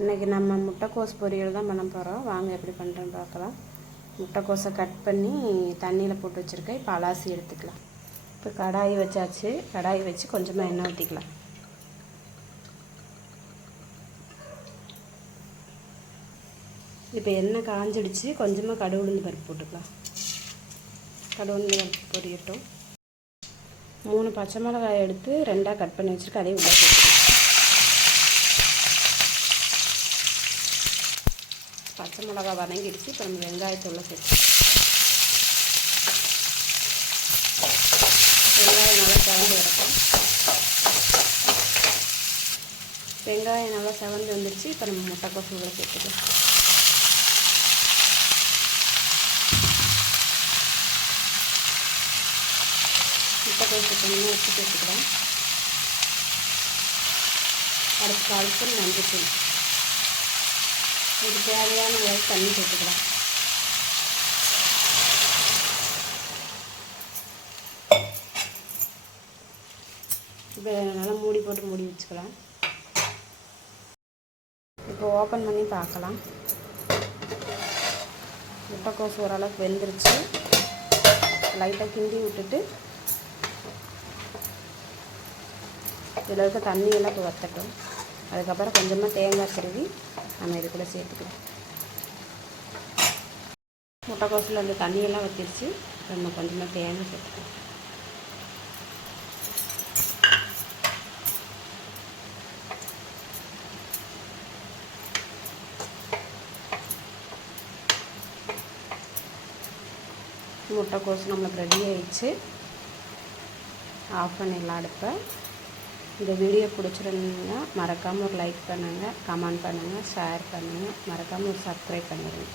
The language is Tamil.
இன்றைக்கி நம்ம முட்டைக்கோஸ் பொரியல் தான் பண்ண போகிறோம் வாங்க எப்படி பண்ணுறேன்னு பார்க்கலாம். முட்டைக்கோஸை கட் பண்ணி தண்ணியில் போட்டு வச்சுருக்கேன். இப்போ அலாசி எடுத்துக்கலாம். இப்போ கடாய் வச்சாச்சு. கடாய் வச்சு கொஞ்சமாக எண்ணெய் ஊற்றிக்கலாம் இப்போ எண்ணெய் காஞ்சிடுச்சு. கொஞ்சமாக கடுகு உளுந்து பருப்பு போட்டுக்கலாம். கடுகுளுந்து பருப்பு பொரியட்டும். மூணு பச்சை மிளகாய் எடுத்து ரெண்டாக கட் பண்ணி வச்சுருக்கேன். அதையும் உள்ள போட்டுக்கலாம். பச்சை மிளகா வதங்கிடுச்சு. இப்போ நம்ம வெங்காயத்தூள் சேர்த்து வெங்காயம் நல்லா செவந்து கிடக்கும் வெங்காயம் நல்லா செவந்து வந்துடுச்சு இப்போ நம்ம முட்டைக்கோசு உள்ள சேர்த்துக்கலாம். முட்டைக்கோசு கொஞ்சமாக வச்சு சேர்த்துக்கலாம். அடுத்து காலத்தில் மஞ்சள் இது தேவையான அளவு தண்ணி சேர்த்துக்கலாம். இப்போ நல்லா மூடி போட்டு மூடி வச்சுக்கலாம். இப்போ ஓப்பன் பண்ணி பார்க்கலாம். முட்டைக்கோஸ் ஓரளவுக்கு வெந்துருச்சு. லைட்டாக கிண்டி விட்டுட்டு இதில் இருக்க தண்ணியெல்லாம் இப்போ வத்தட்டும். அதுக்கப்புறம் கொஞ்சமாக தேங்காய் திருவி நம்ம இது கூட சேர்த்துக்கலாம். முட்டைக்கோசில் அந்த தண்ணியெல்லாம் வச்சிருச்சு நம்ம கொஞ்சமாக தேங்காய் சேர்த்துக்கலாம். முட்டைக்கோஸ் நம்மளுக்கு ரெடி ஆயிடுச்சு. ஆஃப் பண்ணிடலாம் அடுப்பை. இந்த வீடியோ பிடிச்சிருந்தீங்கன்னா மறக்காமல் ஒரு லைக் பண்ணுங்கள் கமெண்ட் பண்ணுங்கள் ஷேர் பண்ணுங்கள் மறக்காமல் ஒரு சப்ஸ்கிரைப் பண்ணிடுங்க